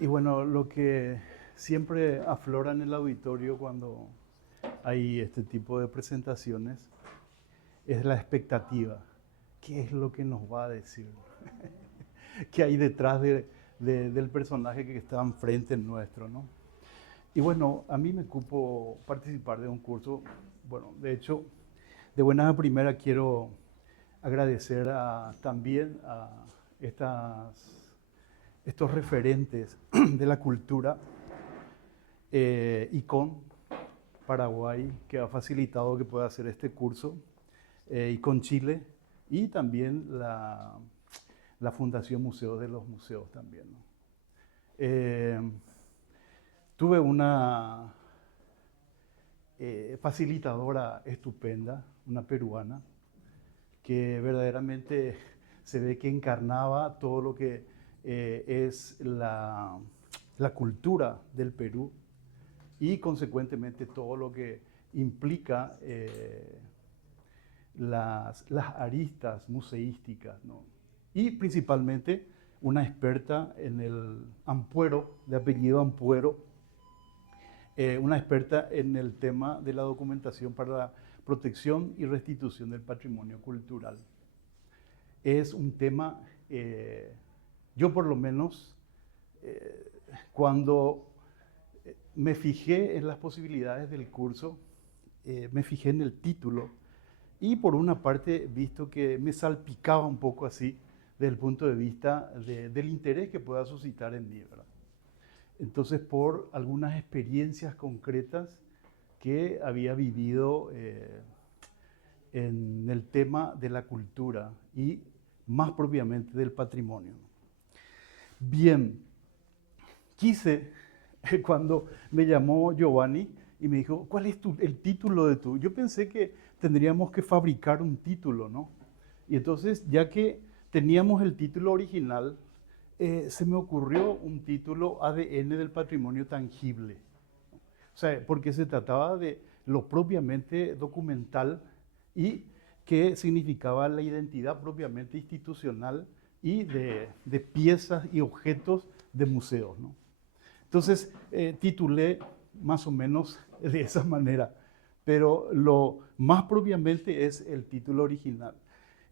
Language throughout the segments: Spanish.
Y bueno, lo que siempre aflora en el auditorio cuando hay este tipo de presentaciones es la expectativa. ¿Qué es lo que nos va a decir? ¿Qué hay detrás del personaje que está enfrente nuestro, ¿no? Y bueno, a mí me cupo participar de un curso. Bueno, de hecho, de buenas a primeras quiero agradecer también a estos referentes de la cultura, ICON Paraguay, que ha facilitado que pueda hacer este curso, ICON Chile, y también la Fundación Museo de los Museos también, ¿no? Eh, Tuve una facilitadora estupenda, una peruana, que verdaderamente se ve que encarnaba todo lo que es la cultura del Perú y consecuentemente todo lo que implica las aristas museísticas, ¿no? Y principalmente una experta en el Ampuero, de apellido Ampuero, una experta en el tema de la documentación para la protección y restitución del patrimonio cultural. Es un tema, yo por lo menos, cuando me fijé en las posibilidades del curso, me fijé en el título y por una parte, visto que me salpicaba un poco así desde el punto de vista del interés que pueda suscitar en mí, ¿verdad? Entonces, por algunas experiencias concretas que había vivido en el tema de la cultura y más propiamente del patrimonio. Bien, quise, cuando me llamó Giovanni y me dijo, ¿cuál es el título de tu? Yo pensé que tendríamos que fabricar un título, ¿no? Y entonces, ya que teníamos el título original, se me ocurrió un título ADN del patrimonio tangible. O sea, porque se trataba de lo propiamente documental y que significaba la identidad propiamente institucional y de piezas y objetos de museos, ¿no? Entonces, titulé más o menos de esa manera, pero lo más propiamente es el título original.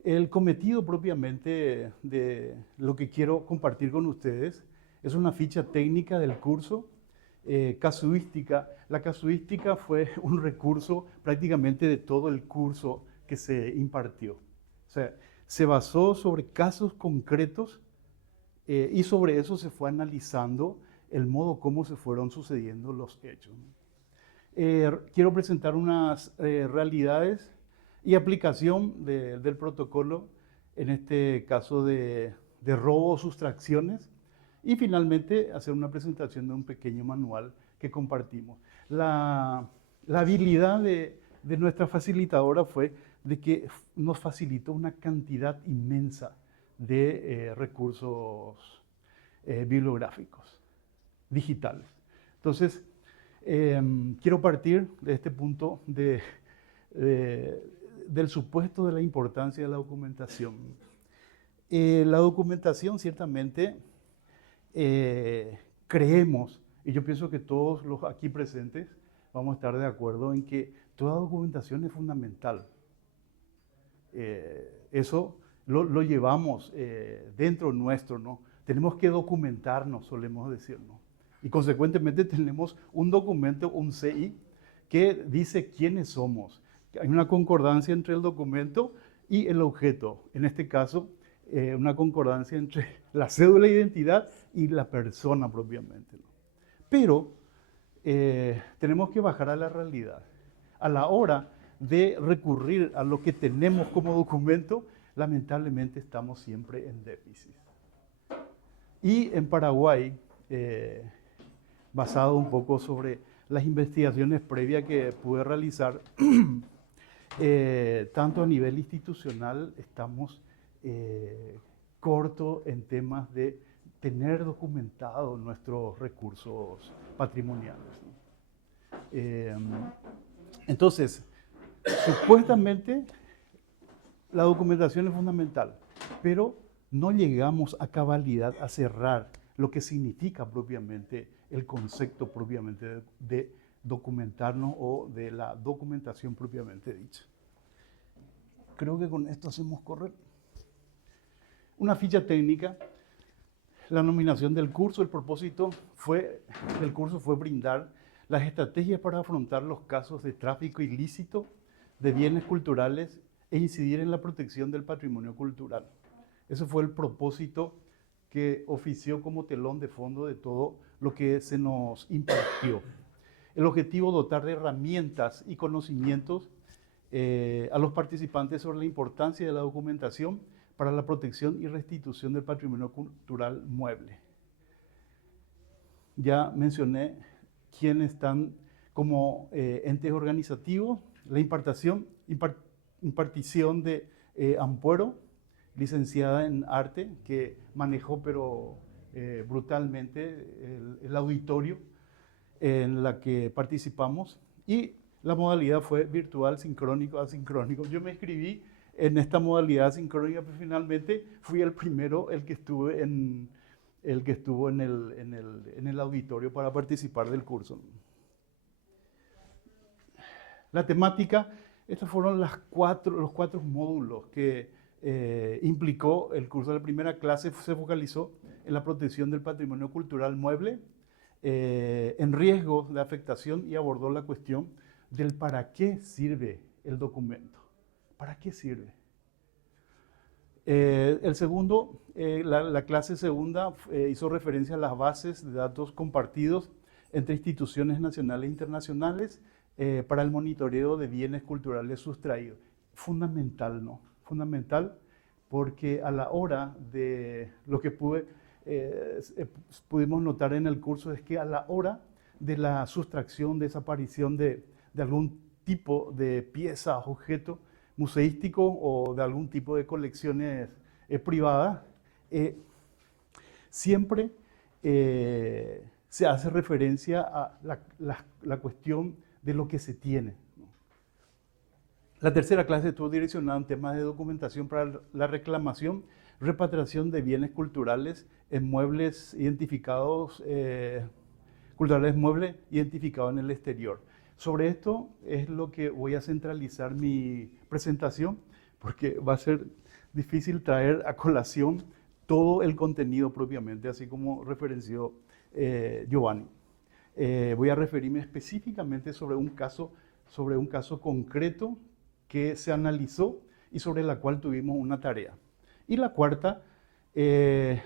El cometido propiamente de lo que quiero compartir con ustedes es una ficha técnica del curso, casuística. La casuística fue un recurso prácticamente de todo el curso que se impartió. O sea, se basó sobre casos concretos y sobre eso se fue analizando el modo como se fueron sucediendo los hechos. Quiero presentar unas realidades y aplicación del protocolo, en este caso de robo o sustracciones, y finalmente hacer una presentación de un pequeño manual que compartimos. La habilidad de nuestra facilitadora fue de que nos facilitó una cantidad inmensa de recursos bibliográficos digitales. Entonces, quiero partir de este punto del supuesto de la importancia de la documentación. La documentación ciertamente creemos, y yo pienso que todos los aquí presentes vamos a estar de acuerdo en que toda documentación es fundamental. Eso lo llevamos dentro nuestro, ¿no? Tenemos que documentarnos, solemos decir, ¿no? Y consecuentemente tenemos un documento, un CI, que dice quiénes somos. Hay una concordancia entre el documento y el objeto. En este caso, una concordancia entre la cédula de identidad y la persona propiamente, ¿no? Pero tenemos que bajar a la realidad. A la hora de recurrir a lo que tenemos como documento, lamentablemente estamos siempre en déficit. Y en Paraguay, basado un poco sobre las investigaciones previas que pude realizar, tanto a nivel institucional estamos cortos en temas de tener documentados nuestros recursos patrimoniales, ¿no? Entonces, supuestamente la documentación es fundamental, pero no llegamos a cabalidad a cerrar lo que significa propiamente el concepto propiamente de documentarnos o de la documentación propiamente dicha. Creo que con esto hacemos correr. Una ficha técnica, la nominación del curso, el propósito del curso fue brindar las estrategias para afrontar los casos de tráfico ilícito de bienes culturales e incidir en la protección del patrimonio cultural. Ese fue el propósito que ofició como telón de fondo de todo lo que se nos impartió. El objetivo, dotar de herramientas y conocimientos a los participantes sobre la importancia de la documentación para la protección y restitución del patrimonio cultural mueble. Ya mencioné quiénes están como entes organizativos, la impartición de Ampuero, licenciada en arte, que manejó pero brutalmente el auditorio en la que participamos, y la modalidad fue virtual, sincrónico, asincrónico. Yo me inscribí en esta modalidad sincrónica, pero finalmente fui el primero el que estuvo en el auditorio para participar del curso. La temática, estos fueron los cuatro módulos que implicó el curso. La primera clase se focalizó en la protección del patrimonio cultural mueble, en riesgo de afectación, y abordó la cuestión del para qué sirve el documento. ¿Para qué sirve? La clase segunda hizo referencia a las bases de datos compartidos entre instituciones nacionales e internacionales para el monitoreo de bienes culturales sustraídos. Fundamental, ¿no? Fundamental, porque a la hora de lo que pudimos notar en el curso es que a la hora de la sustracción, desaparición de algún tipo de pieza, objeto museístico o de algún tipo de colecciones privadas, siempre se hace referencia a la cuestión de lo que se tiene. La tercera clase estuvo direccionada en temas de documentación para la reclamación, repatriación de bienes culturales en muebles identificados, culturales muebles identificados en el exterior. Sobre esto es lo que voy a centralizar mi presentación, porque va a ser difícil traer a colación todo el contenido propiamente, así como referenció Giovanni. Voy a referirme específicamente sobre un caso concreto que se analizó y sobre la cual tuvimos una tarea. Y la cuarta, se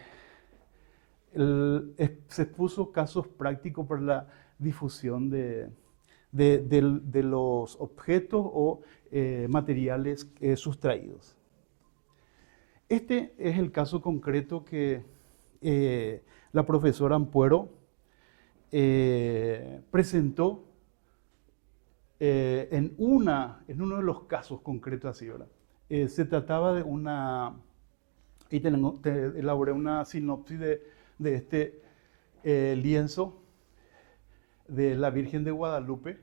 expuso casos prácticos para la difusión de los objetos o materiales sustraídos. Este es el caso concreto que la profesora Ampuero presentó en uno de los casos concretos así, ¿verdad? Se trataba de elaboré una sinopsis de este lienzo de la Virgen de Guadalupe,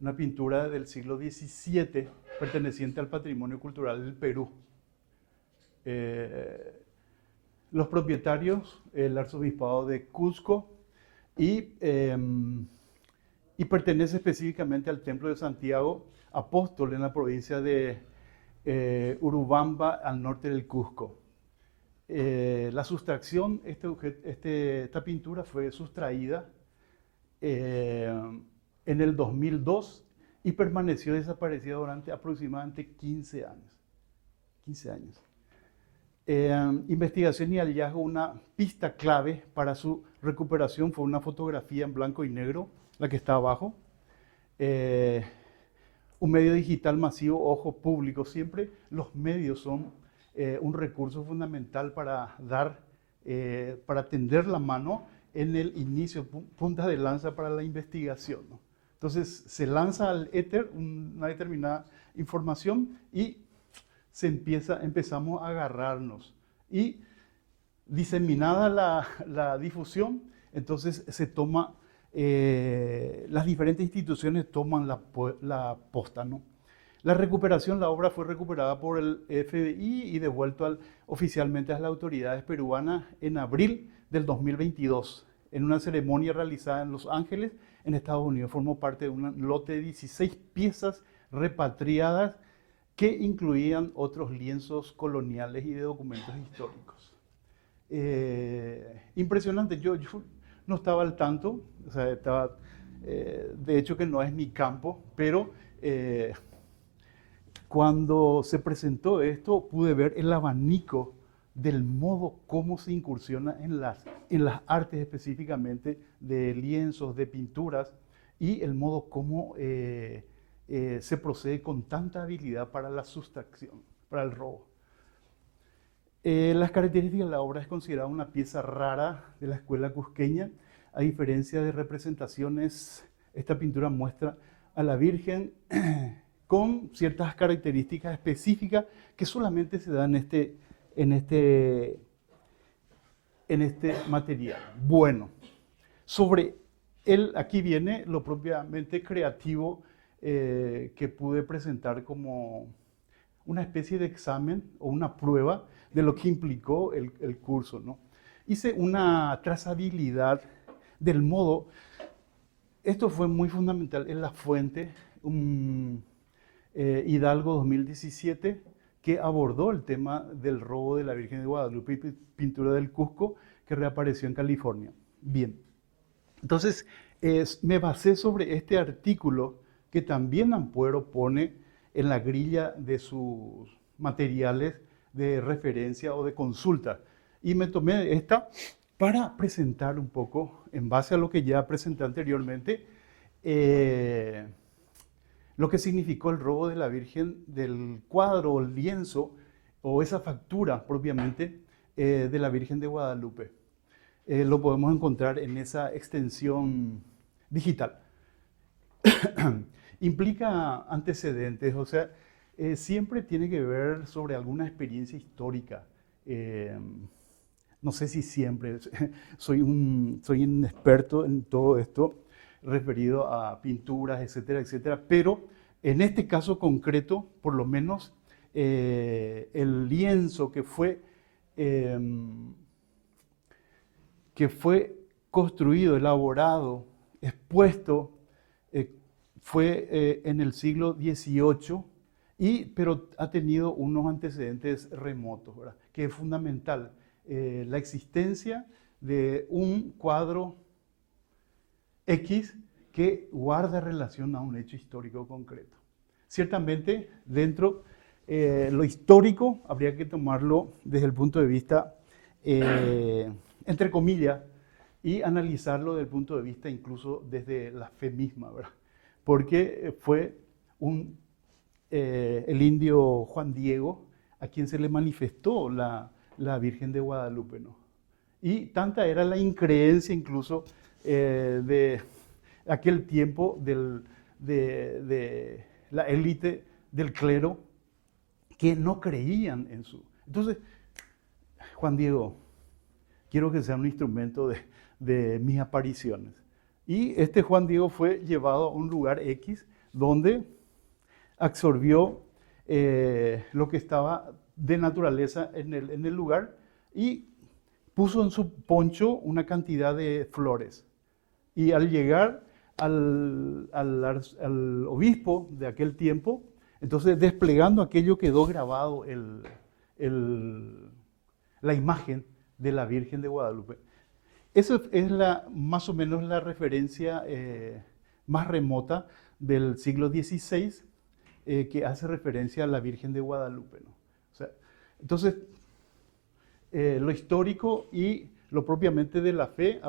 una pintura del siglo XVII perteneciente al patrimonio cultural del Perú. Los propietarios, el arzobispado de Cusco, y pertenece específicamente al Templo de Santiago Apóstol en la provincia de Urubamba, al norte del Cusco. La sustracción, esta pintura fue sustraída en el 2002 y permaneció desaparecida durante aproximadamente 15 años. 15 años. Investigación y hallazgo, una pista clave para su recuperación fue una fotografía en blanco y negro, la que está abajo. Un medio digital masivo, ojo público. Siempre los medios son un recurso fundamental para tender la mano en el inicio, punta de lanza para la investigación, ¿no? Entonces se lanza al éter una determinada información y empezamos a agarrarnos. Y diseminada la difusión, entonces se toma, las diferentes instituciones toman la posta, ¿no? La recuperación, la obra fue recuperada por el FBI y devuelto oficialmente a las autoridades peruanas en abril del 2022, en una ceremonia realizada en Los Ángeles, en Estados Unidos. Formó parte de un lote de 16 piezas repatriadas que incluían otros lienzos coloniales y de documentos históricos. Impresionante, yo no estaba al tanto, o sea, de hecho que no es mi campo, pero cuando se presentó esto pude ver el abanico del modo como se incursiona en las artes específicamente de lienzos, de pinturas, y el modo como se procede con tanta habilidad para la sustracción, para el robo. Las características de la obra es considerada una pieza rara de la escuela cusqueña. A diferencia de representaciones, esta pintura muestra a la Virgen con ciertas características específicas que solamente se dan en este material. Bueno, sobre él, aquí viene lo propiamente creativo que pude presentar como una especie de examen o una prueba de lo que implicó el curso, ¿no? Hice una trazabilidad del modo, esto fue muy fundamental en La Fuente, Hidalgo 2017, que abordó el tema del robo de la Virgen de Guadalupe y pintura del Cusco, que reapareció en California. Bien, entonces me basé sobre este artículo que también Ampuero pone en la grilla de sus materiales de referencia o de consulta. Y me tomé esta para presentar un poco, en base a lo que ya presenté anteriormente, lo que significó el robo de la Virgen del cuadro o lienzo o esa factura propiamente de la Virgen de Guadalupe. Lo podemos encontrar en esa extensión digital. Implica antecedentes, o sea, siempre tiene que ver sobre alguna experiencia histórica. No sé si siempre, soy un experto en todo esto referido a pinturas, etcétera, etcétera, pero en este caso concreto, por lo menos, el lienzo que fue construido, elaborado, expuesto, fue en el siglo XVIII, pero ha tenido unos antecedentes remotos, ¿verdad? Que es fundamental la existencia de un cuadro X que guarda relación a un hecho histórico concreto. Ciertamente, dentro lo histórico habría que tomarlo desde el punto de vista, entre comillas, y analizarlo desde el punto de vista incluso desde la fe misma, ¿verdad? Porque fue el indio Juan Diego a quien se le manifestó la Virgen de Guadalupe, ¿no? Y tanta era la increencia incluso de aquel tiempo de la élite del clero que no creían en su... Entonces, Juan Diego, quiero que sea un instrumento de mis apariciones. Y este Juan Diego fue llevado a un lugar X donde absorbió lo que estaba de naturaleza en el lugar y puso en su poncho una cantidad de flores. Y al llegar al obispo de aquel tiempo, entonces desplegando aquello quedó grabado la imagen de la Virgen de Guadalupe. Esa es más o menos la referencia más remota del siglo XVI que hace referencia a la Virgen de Guadalupe, ¿no? O sea, entonces, lo histórico y lo propiamente de la fe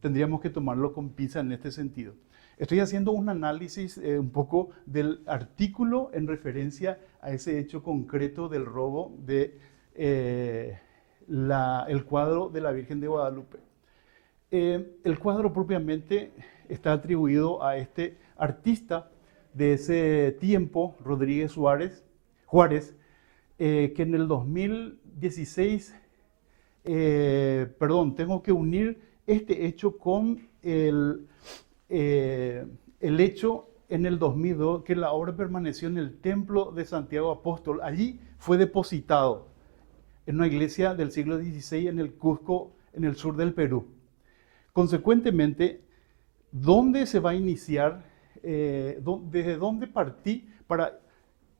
tendríamos que tomarlo con pinza en este sentido. Estoy haciendo un análisis un poco del artículo en referencia a ese hecho concreto del robo de el cuadro de la Virgen de Guadalupe. El cuadro propiamente está atribuido a este artista de ese tiempo, Rodríguez Juárez, que en el 2016, tengo que unir este hecho con el hecho en el 2002 que la obra permaneció en el templo de Santiago Apóstol. Allí fue depositado en una iglesia del siglo XVI en el Cusco, en el sur del Perú. Consecuentemente, ¿dónde se va a iniciar? ¿Desde dónde partí para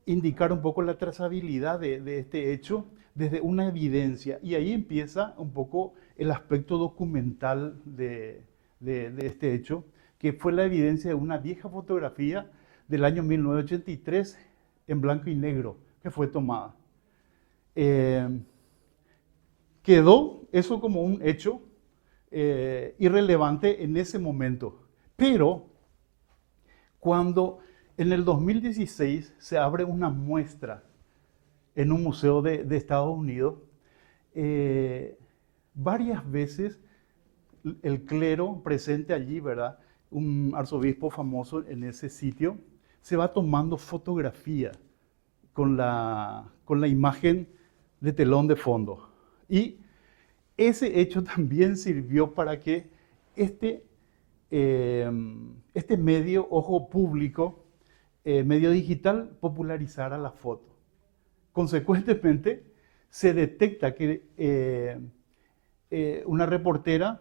indicar un poco la trazabilidad de este hecho? Desde una evidencia. Y ahí empieza un poco el aspecto documental de este hecho, que fue la evidencia de una vieja fotografía del año 1983 en blanco y negro, que fue tomada. Quedó eso como un hecho irrelevante en ese momento. Pero cuando en el 2016 se abre una muestra en un museo de Estados Unidos, varias veces el clero presente allí, ¿verdad? Un arzobispo famoso en ese sitio, se va tomando fotografía con la imagen de telón de fondo. Y ese hecho también sirvió para que este medio, ojo público, medio digital, popularizara la foto. Consecuentemente, se detecta que una reportera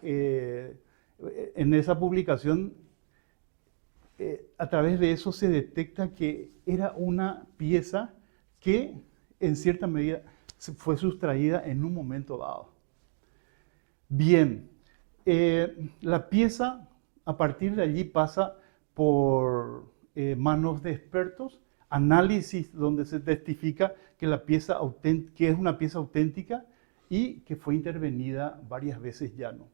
en esa publicación, a través de eso se detecta que era una pieza que en cierta medida fue sustraída en un momento dado. Bien, la pieza a partir de allí pasa por manos de expertos, análisis donde se testifica que que es una pieza auténtica y que fue intervenida varias veces ya, ¿no?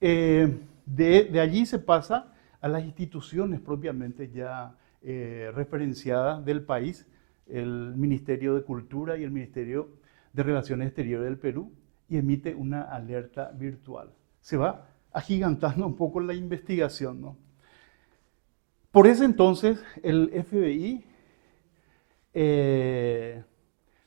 De allí se pasa a las instituciones propiamente ya referenciadas del país, el Ministerio de Cultura y el Ministerio de Relaciones Exteriores del Perú, y emite una alerta virtual. Se va agigantando un poco la investigación, ¿no? Por ese entonces, el FBI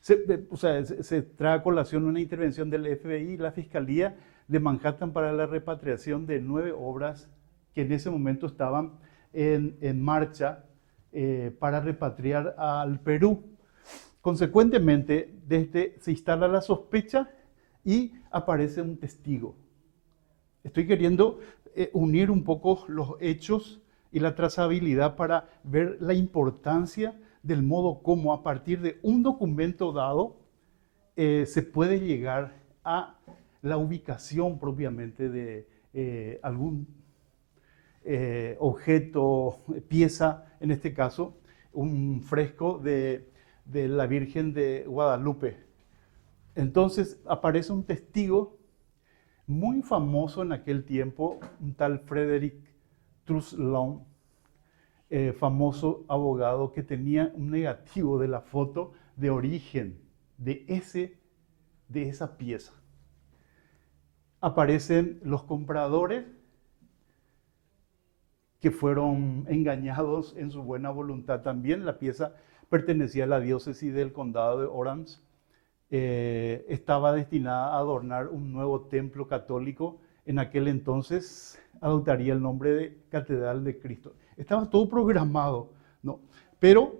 se trae a colación una intervención del FBI y la Fiscalía de Manhattan para la repatriación de 9 obras que en ese momento estaban en marcha para repatriar al Perú. Consecuentemente, se instala la sospecha y aparece un testigo. Estoy queriendo unir un poco los hechos y la trazabilidad para ver la importancia del modo como a partir de un documento dado se puede llegar a la ubicación propiamente de algún objeto, pieza, en este caso, un fresco de la Virgen de Guadalupe. Entonces aparece un testigo muy famoso en aquel tiempo, un tal Frederick Truslow, famoso abogado que tenía un negativo de la foto de origen de esa pieza. Aparecen los compradores que fueron engañados en su buena voluntad también. La pieza pertenecía a la diócesis del condado de Orange. Estaba destinada a adornar un nuevo templo católico. En aquel entonces adoptaría el nombre de Catedral de Cristo. Estaba todo programado, ¿no? Pero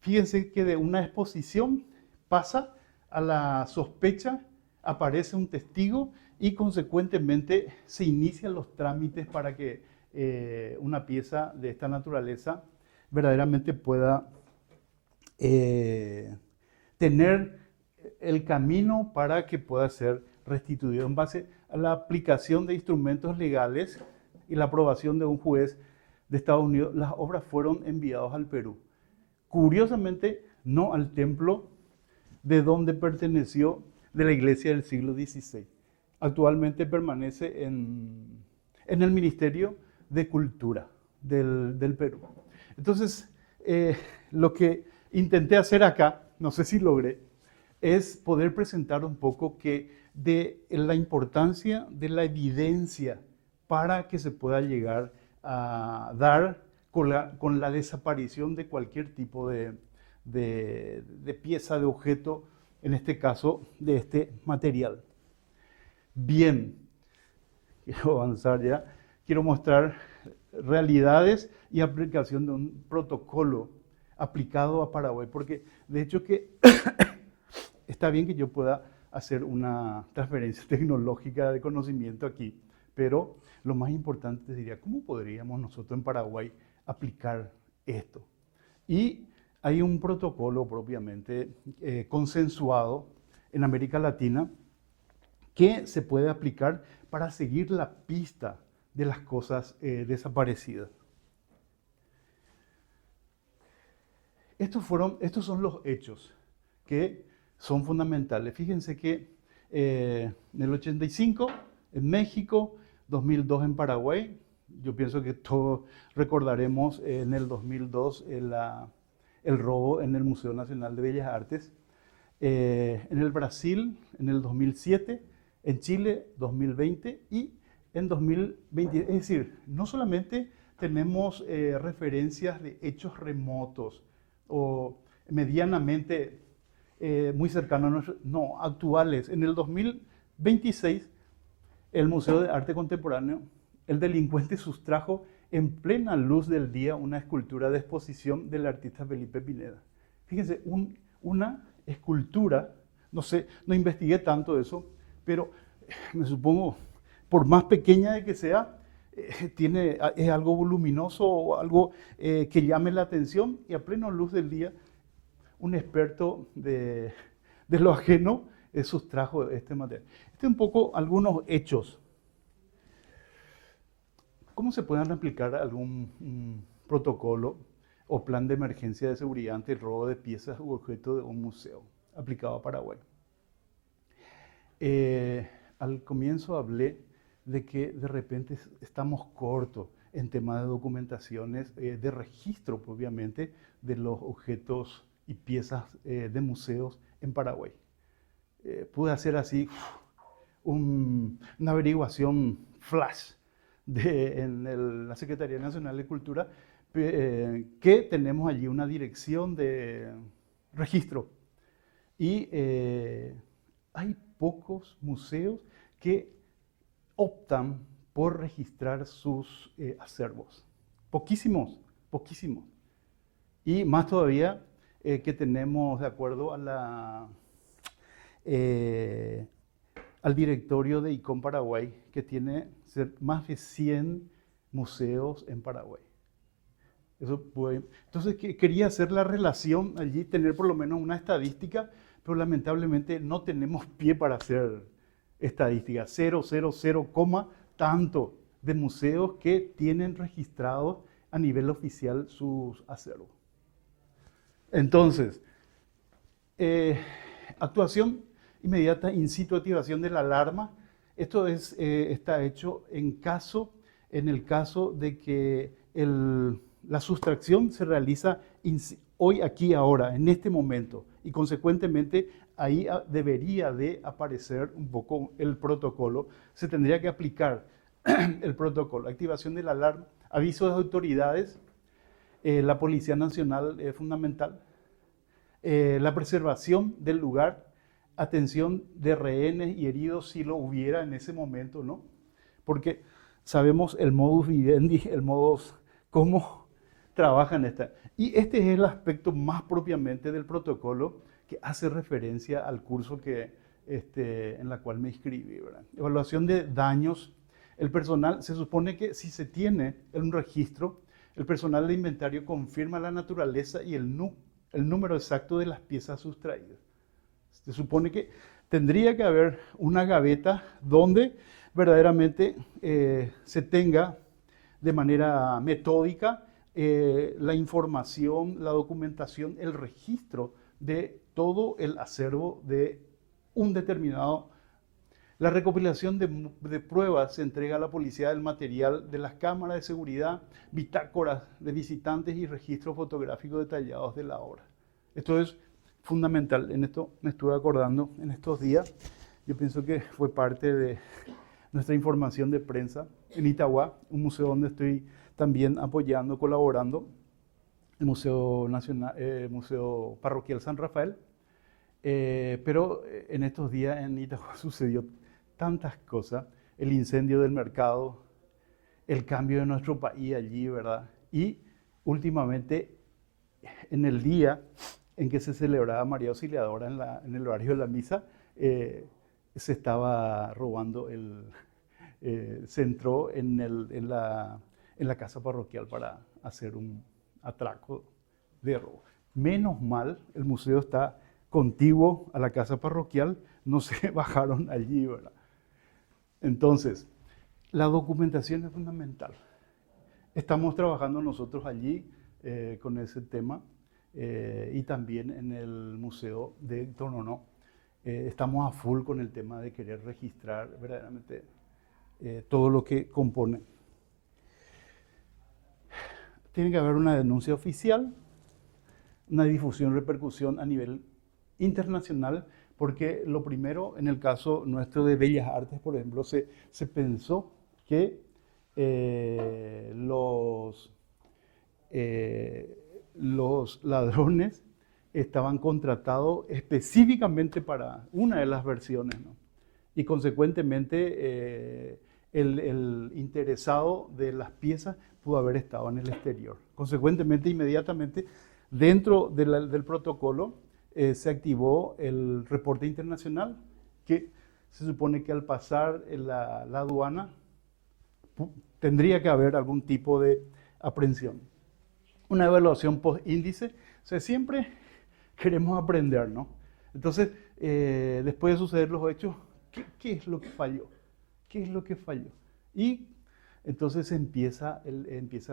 fíjense que de una exposición pasa a la sospecha, aparece un testigo y consecuentemente se inician los trámites para que una pieza de esta naturaleza verdaderamente pueda tener el camino para que pueda ser restituido en base a la aplicación de instrumentos legales y la aprobación de un juez de Estados Unidos. Las obras fueron enviadas al Perú. Curiosamente, no al templo de donde perteneció de la iglesia del siglo XVI. Actualmente permanece en el Ministerio de Cultura del Perú. Entonces, lo que intenté hacer acá, no sé si logré, es poder presentar un poco de la importancia de la evidencia para que se pueda llegar a dar con la desaparición de cualquier tipo de pieza, de objeto, en este caso, de este material. Bien, quiero avanzar ya. quiero mostrar realidades y aplicación de un protocolo aplicado a Paraguay, porque de hecho que está bien que yo pueda hacer una transferencia tecnológica de conocimiento aquí, pero lo más importante sería cómo podríamos nosotros en Paraguay aplicar esto. Y hay un protocolo propiamente consensuado en América Latina que se puede aplicar para seguir la pista de las cosas desaparecidas. Estos son los hechos que son fundamentales. Fíjense que en el 85 en México, 2002 en Paraguay, yo pienso que todos recordaremos en el 2002 el robo en el Museo Nacional de Bellas Artes, en el Brasil en el 2007, en Chile 2020 y en 2020. Es decir, no solamente tenemos referencias de hechos remotos o medianamente muy cercanos a nosotros, no, actuales. En el 2026, el Museo de Arte Contemporáneo, el delincuente sustrajo en plena luz del día una escultura de exposición del artista Felipe Pineda. Fíjense, una escultura, no sé, no investigué tanto eso, pero me supongo, por más pequeña de que sea, es algo voluminoso o algo que llame la atención, y a plena luz del día un experto de lo ajeno sustrajo este material. Este es un poco algunos hechos. ¿Cómo se pueden aplicar algún protocolo o plan de emergencia de seguridad ante el robo de piezas u objetos de un museo aplicado a Paraguay? Al comienzo hablé de que de repente estamos cortos en temas de documentaciones, de registro propiamente de los objetos y piezas de museos en Paraguay. Pude hacer así una averiguación flash en la Secretaría Nacional de Cultura, que tenemos allí una dirección de registro. Y hay pocos museos que optan por registrar sus acervos. Poquísimos, poquísimos. Y más todavía que tenemos, de acuerdo a al directorio de ICOM Paraguay, que tiene más de 100 museos en Paraguay. Entonces quería hacer la relación allí, tener por lo menos una estadística, pero lamentablemente no tenemos pie para hacer estadística. 0,00, tanto de museos que tienen registrados a nivel oficial sus acervos. Entonces, actuación inmediata, in situ, activación de la alarma. Esto está hecho en el caso de que la sustracción se realiza hoy, aquí, ahora, en este momento, y consecuentemente ahí debería de aparecer un poco el protocolo. Se tendría que aplicar el protocolo, activación de la alarma, aviso de autoridades, la Policía Nacional es fundamental, la preservación del lugar, atención de rehenes y heridos si lo hubiera en ese momento, ¿no? Porque sabemos el modus vivendi, el modus, cómo trabajan esta. Y este es el aspecto más propiamente del protocolo que hace referencia al curso en la cual me inscribí, ¿verdad? Evaluación de daños. El personal, se supone que si se tiene un registro, el personal de inventario confirma la naturaleza y el número exacto de las piezas sustraídas. Se supone que tendría que haber una gaveta donde verdaderamente se tenga de manera metódica la información, la documentación, el registro de todo el acervo de un determinado. La recopilación de pruebas se entrega a la policía del material de las cámaras de seguridad, bitácoras de visitantes y registros fotográficos detallados de la obra. Esto es fundamental. En esto me estuve acordando en estos días. Yo pienso que fue parte de nuestra información de prensa en Itagua, un museo donde estoy también apoyando, colaborando, el Museo Nacional, Museo Parroquial San Rafael. Pero en estos días en Itagua sucedió tantas cosas, el incendio del mercado, el cambio de nuestro país allí, ¿verdad? Y últimamente, en el día en que se celebraba María Auxiliadora en el horario de la misa, se estaba robando se entró en la casa parroquial para hacer un atraco de robo. Menos mal, el museo está contiguo a la casa parroquial, no se bajaron allí, ¿verdad? Entonces, la documentación es fundamental. Estamos trabajando nosotros allí con ese tema y también en el Museo de Tornonó. Estamos a full con el tema de querer registrar verdaderamente todo lo que compone. Tiene que haber una denuncia oficial, una difusión, repercusión a nivel internacional, porque lo primero, en el caso nuestro de Bellas Artes, por ejemplo, se pensó que los ladrones estaban contratados específicamente para una de las versiones, ¿no? Y consecuentemente el interesado de las piezas pudo haber estado en el exterior. Consecuentemente, inmediatamente, dentro del protocolo, se activó el reporte internacional, que se supone que al pasar la aduana tendría que haber algún tipo de aprehensión. Una evaluación post-índice, o sea, siempre queremos aprender, ¿no? Entonces, después de suceder los hechos, ¿qué es lo que falló? ¿Qué es lo que falló? Y entonces empiezan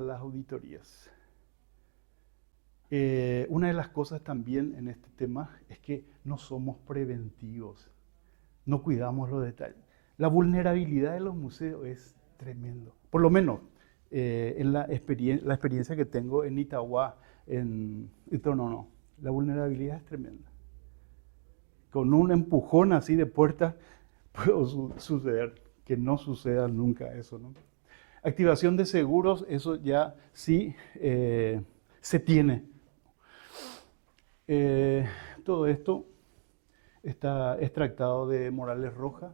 las auditorías. Una de las cosas también en este tema es que no somos preventivos, no cuidamos los detalles. La vulnerabilidad de los museos es tremendo. Por lo menos en la experiencia que tengo en Itagua, en Tornonó, la vulnerabilidad es tremenda. Con un empujón así de puerta puede suceder, que no suceda nunca eso, ¿no? Activación de seguros, eso ya sí se tiene. Todo esto está extractado de Morales Roja,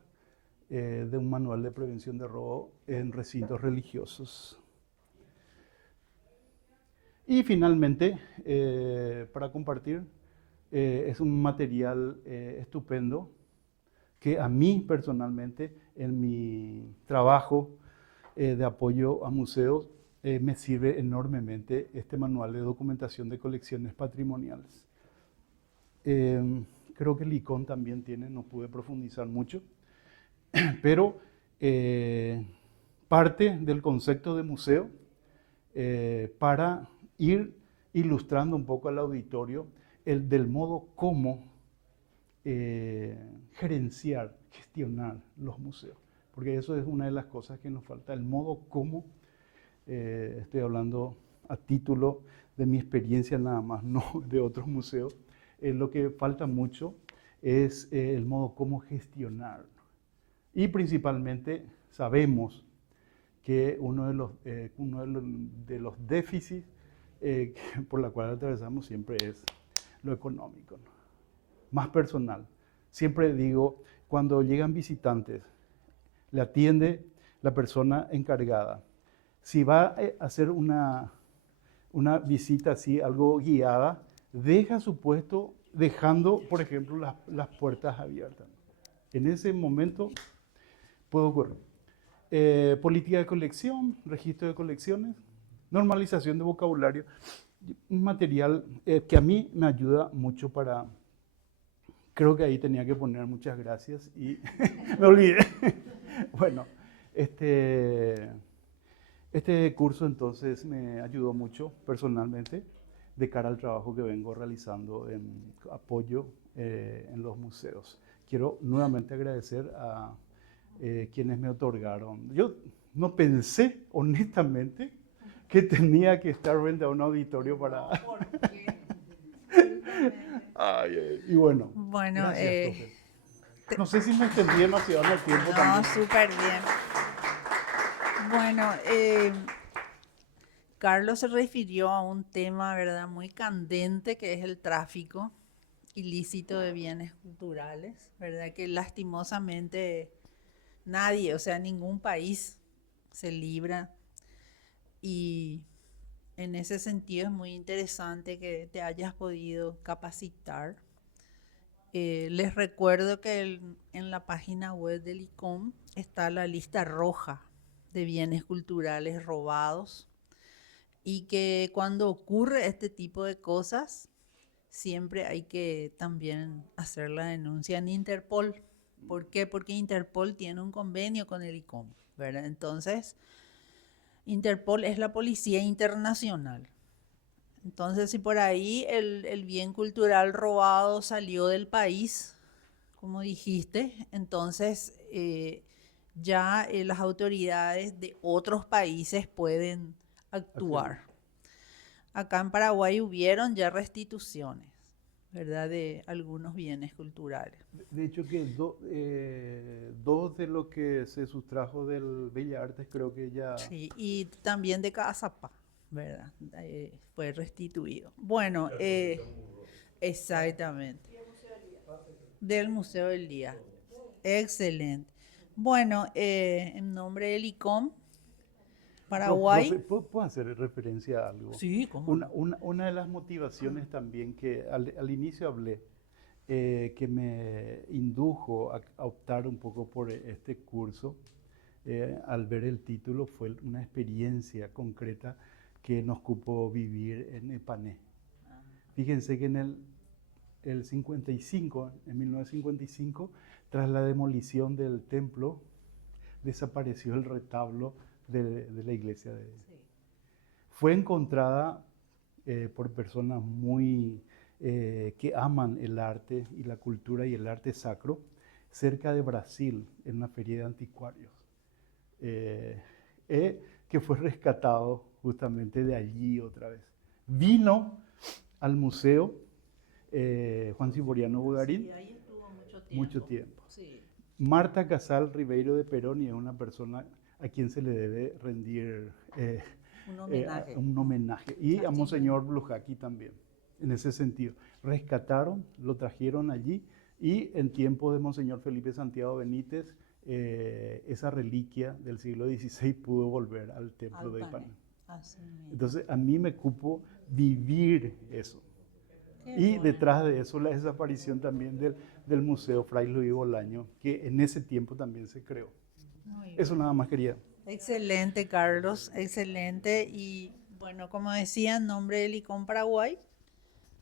de un manual de prevención de robo en recintos religiosos. Y finalmente, para compartir, es un material estupendo que a mí personalmente, en mi trabajo de apoyo a museos, me sirve enormemente este manual de documentación de colecciones patrimoniales. Creo que el ICON también tiene, no pude profundizar mucho, pero parte del concepto de museo para ir ilustrando un poco al auditorio del modo como gerenciar, gestionar los museos. Porque eso es una de las cosas que nos falta, el modo como, estoy hablando a título de mi experiencia nada más, no de otros museos, lo que falta mucho es el modo como gestionar. Y principalmente sabemos que uno de los déficits por la cual atravesamos siempre es lo económico, ¿no? Más personal. Siempre digo, cuando llegan visitantes, le atiende la persona encargada. Si va a hacer una visita así, algo guiada, deja su puesto dejando, por ejemplo, las puertas abiertas. En ese momento puede ocurrir. Política de colección, registro de colecciones, normalización de vocabulario, un material que a mí me ayuda mucho para... Creo que ahí tenía que poner muchas gracias y me olvidé. Bueno, este curso entonces me ayudó mucho personalmente de cara al trabajo que vengo realizando en apoyo en los museos. Quiero nuevamente agradecer a quienes me otorgaron. Yo no pensé, honestamente, que tenía que estar frente a un auditorio para... ¿Por qué? Y bueno, gracias, no sé si me extendí demasiado en el tiempo. No, también. Súper bien. Bueno, Carlos se refirió a un tema, ¿verdad?, muy candente, que es el tráfico ilícito de bienes culturales, ¿verdad? Que lastimosamente nadie, o sea, ningún país se libra Y en ese sentido es muy interesante que te hayas podido capacitar. Les recuerdo que en la página web del ICOM está la lista roja de bienes culturales robados y que cuando ocurre este tipo de cosas siempre hay que también hacer la denuncia en Interpol. ¿Por qué? Porque Interpol tiene un convenio con el ICOM, ¿verdad? Entonces, Interpol es la policía internacional. Entonces, si por ahí el bien cultural robado salió del país, como dijiste, entonces ya las autoridades de otros países pueden actuar. Acá en Paraguay hubieron ya restituciones, ¿verdad?, de algunos bienes culturales. De hecho, que dos de lo que se sustrajo del Bellas Artes creo que ya... Sí, y también de Cazapá, ¿verdad? Fue restituido. Bueno, exactamente. Del Museo del Día. Excelente. Bueno, en nombre del ICOM, Paraguay. Profe, ¿puedo hacer referencia a algo? Sí, ¿cómo no? Una de las motivaciones también que al inicio hablé, que me indujo a optar un poco por este curso, al ver el título, fue una experiencia concreta que nos cupo vivir en Epané. Fíjense que en el 55, en 1955, tras la demolición del templo, desapareció el retablo de la iglesia. Sí. Fue encontrada por personas muy que aman el arte y la cultura y el arte sacro, cerca de Brasil, en una feria de anticuarios, que fue rescatado justamente de allí otra vez. Vino al museo Juan Siboriano Bugarín. Sí, ahí estuvo mucho tiempo. Mucho tiempo. Sí. Marta Casal Ribeiro de Peroni es una persona a quien se le debe rendir un homenaje. Y a Monseñor Blujaki también, en ese sentido. Rescataron, lo trajeron allí y en tiempo de Monseñor Felipe Santiago Benítez, esa reliquia del siglo XVI pudo volver al templo de Ipané. Entonces a mí me cupo vivir eso. Y detrás de eso la desaparición también del Museo Fray Luis Bolaño, que en ese tiempo también se creó. Eso nada más quería. Excelente, Carlos, excelente. Y bueno, como decía, en nombre del ICOM Paraguay,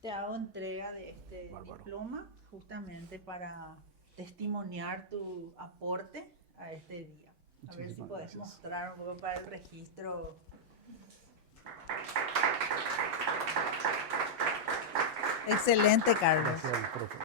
te hago entrega de este diploma justamente para testimoniar tu aporte a este día. A ver si podés mostrar un poco para el registro. Excelente, Carlos. Gracias, profe.